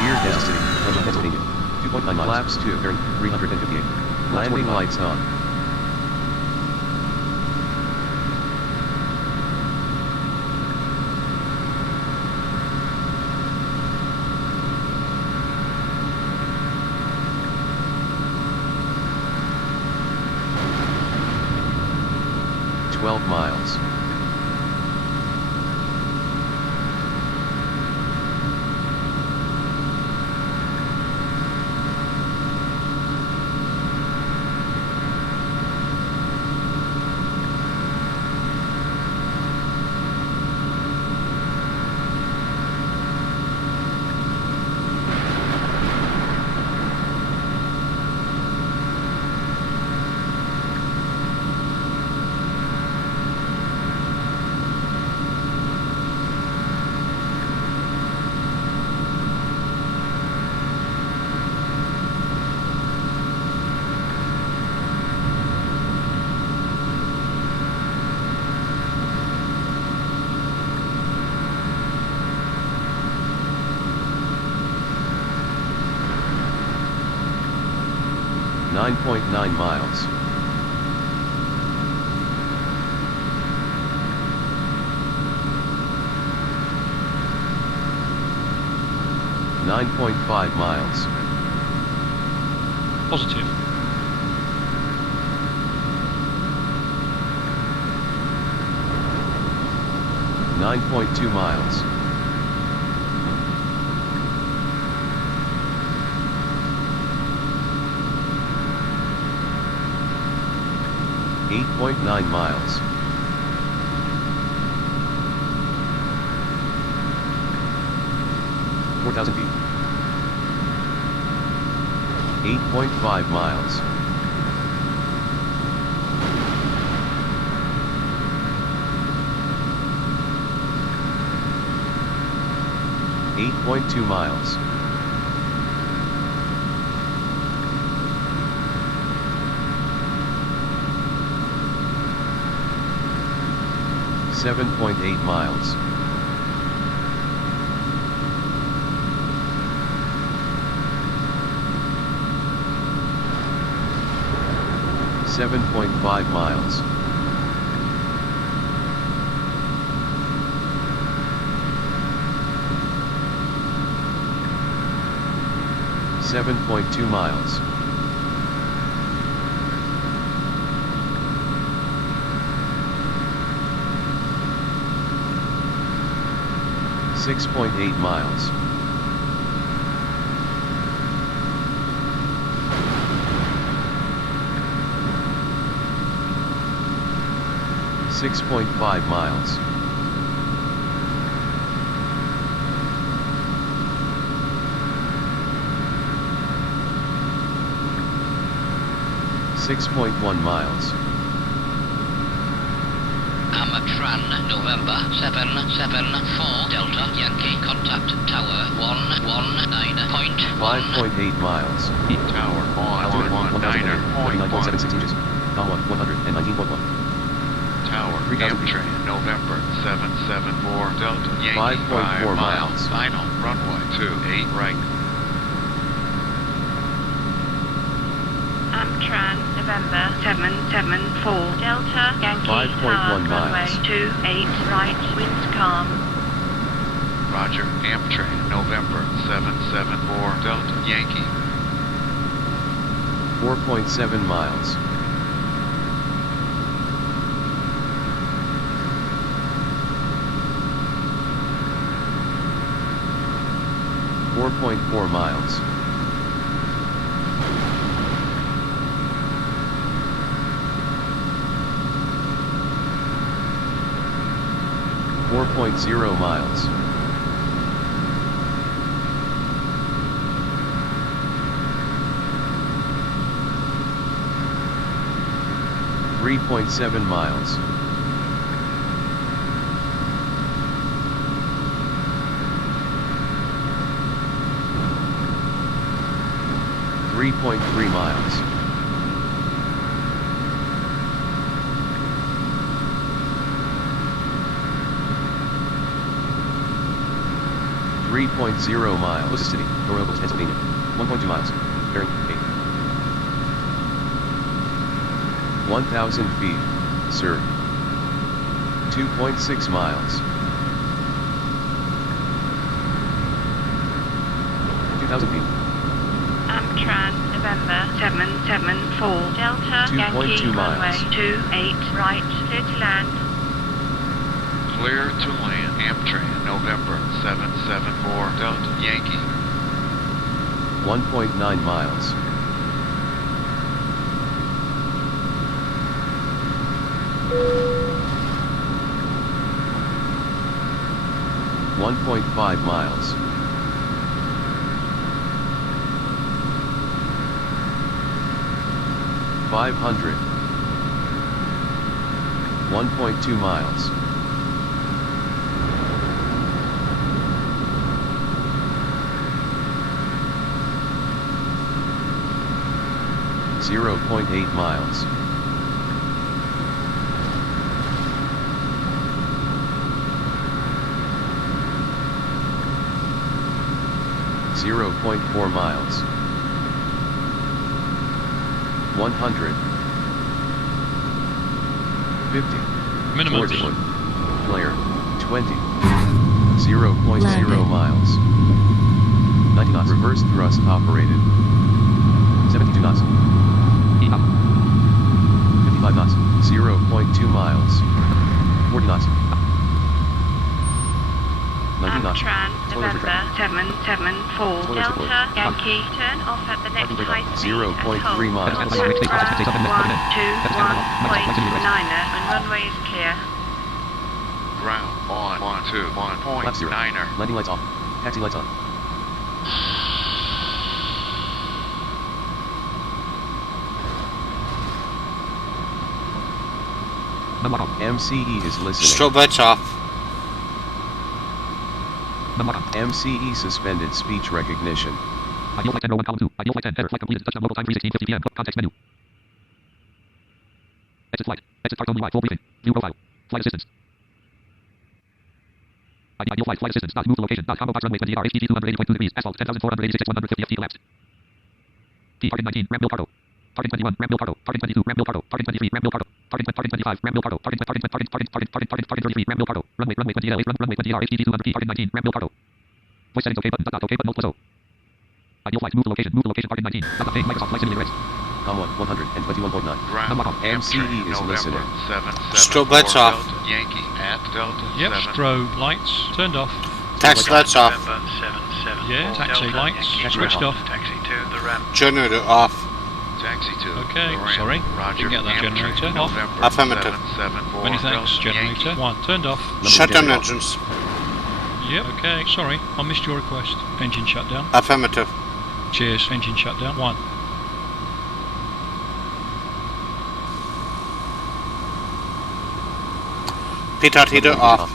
Gear Destiny. Pennsylvania. 2.9 miles. Flaps 2. 358. Landing lights on. Miles. .9 miles. .5 miles. Positive. .2 miles. 8.9 miles. 4,000 feet. 8.5 miles. 8.2 miles. 7.8 miles. 7.5 miles. 7.2 miles. 6.8 miles. 6.5 miles. 6.1 miles. Amatran, November 774 Delta Yankee, contact Tower 119.1. 5.8 miles. Tower 119.1. 6 inches. 119.1. Tower Amtrak, November 774 Delta Yankee, 5.4 miles. Final runway 28 right. Amtran, November 774 Delta Yankee, 5.1 runway miles. 28 right, winds calm. Roger, Amtrak, November 774 Delta Yankee. 4.7 miles. 4.4 miles. 4.0 miles. 3.7 miles. 3.3 miles. 4.4 3.0 miles. Closest city, Royal, Pennsylvania. 1.2 miles. Bearing 8. 1,000 feet, sir. 2.6 miles. 2,000 feet. Amtrak, November 774, Delta, 2.2 Yankee, miles. runway 28, right, clear to land. Clear to land. Amtrak, November 774, Delta, Yankee. 1.9 miles. .5 miles. 500. 1.2 miles. 0.8 miles. 0.4 miles. 100. 50. Minimum. Towards wood. Player. 20. 0.0 miles. 90 knots. Reverse thrust operated. 72 knots. 55 knots. 0.2 miles. 40 knots. 90 knots. Amtrak, November 774, Delta, Yankee, turn off at the next high speed 0.3 miles. 121.9 when runway is clear. Ground on 121.9er. Landing lights off. Taxi lights on. MCE is listening. Strobe lights off. MCE suspended speech recognition. Ideal flight 10, row 1, column 2. Ideal flight 10, header, flight completed. Touchdown local time 3:16:50 p.m. Context menu. Exit flight. Exit start only by full briefing. View profile. Flight assistance. Ideal flight. Flight assistance. Not move to location. Not combo box runway 20 AR. HTT 280.2 degrees. Asphalt 10,486 150 FT elapsed. T target 19. Ramp Bill Cardo. Target 21. Ramp Bill Cardo. Target 22. Ramp Bill Cardo. Target 23. Ramp Bill Cardo. Target 25. Ramp Bill Cardo. Target 33. Ramp Bill Cardo. Runway 20 L. Runway 20 R. HTT 200 P. Target 19. Ramp Bill Cardo. Voice settings OK button. Dot OK button. No plus O. Ideal flight. Move to location. Move to location. Target 19. Dot page. Microsoft Flight Simulator X. Com 121.9. Ground. MCE is listening. Strobe lights off. Yankee at Delta. Yep. 7. Strobe lights turned off. Taxi lights off. November 774, Yeah. Taxi Delta, lights Yankee, switched off. Taxi to the ramp. Generator off. Taxi to Okay. the ramp. Sorry. Roger. Didn't get that Amtrak, generator off. November Affirmative. 774, Many thanks. Delta, Generator Yankee. 1 turned off. Shut down engines. Yep. Okay. Sorry. I missed your request. Engine shut down. Affirmative. Cheers. Engine shut down. 1. Pitot heater off.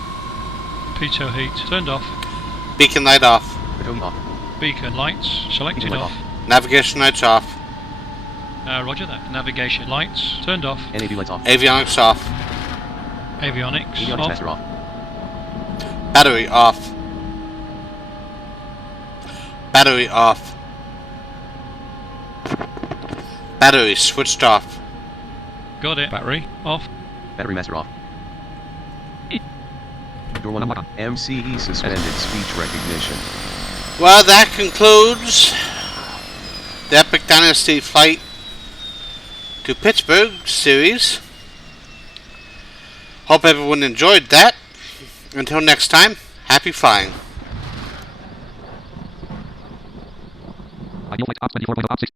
Pitot heat turned off. Beacon light off. Beacon lights selected off. Navigation lights off. Roger that. Navigation lights turned off. NAV lights off. Avionics off. Avionics Avionics off. master off. Battery off. Battery off. Battery switched off. Got it. Battery off. Battery master off. Door 1 MCE suspended speech recognition. Well, that concludes the Epic Dynasty flight to Pittsburg series. Hope everyone enjoyed that. Until next time, happy flying. Ideal flight ops 24.0 ops 6.